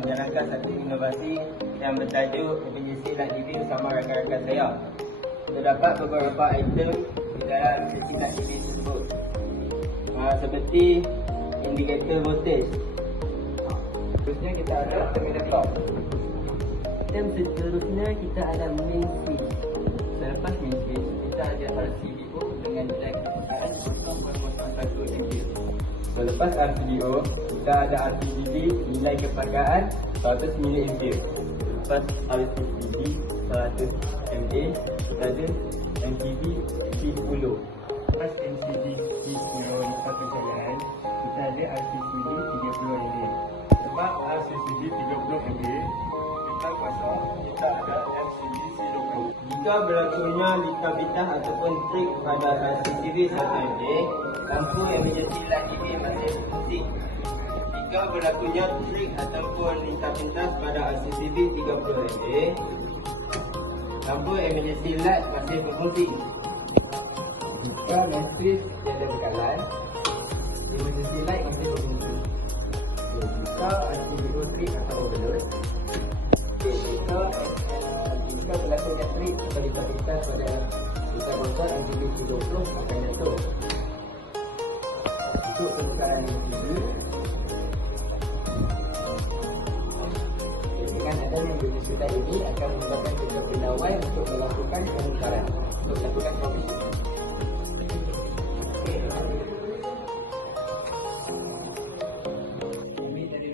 menjalankan satu inovasi yang bertajuk emergency light living bersama rakan-rakan saya. Terdapat beberapa item di dalam emergency light living tersebut, seperti indikator voltage. Seterusnya kita ada terminal clock. Item seterusnya kita ada main switch. Selepas main switch, kita ada RCDO dengan nilai kecepatan 0.01 ampere. Selepas RCDO, kita ada RCDD nilai kepakaan 100 mA. Lepas RCDD 100 mA, kita ada MCB P10. Lepas MCB P10 satu jalan, kita ada RCCD 30 mA. Lepas RCCD 30 mA, kita pasang, kita ada MCB C20. Jika berlakunya lintah bintang ataupun trik pada RCCD 1 mA, lampu emergency light ini masih berfungsi. Jika berlakunya trik ataupun lintah bintang pada RCCD 30 mA, lampu emergency light masih berfungsi. Jika matriks tiada bekalan, emergency light masih berfungsi. Jika RCDO trik atau overload, jika berlakunya trik atau lintah bintang pada lintah bonsor RCD 20 akan jatuh. Untuk penukaran MCB, dengan adanya emergency light ini akan menggunakan kerja pindawai untuk melakukan penukaran, untuk melakukan troubleshooting. Kami dari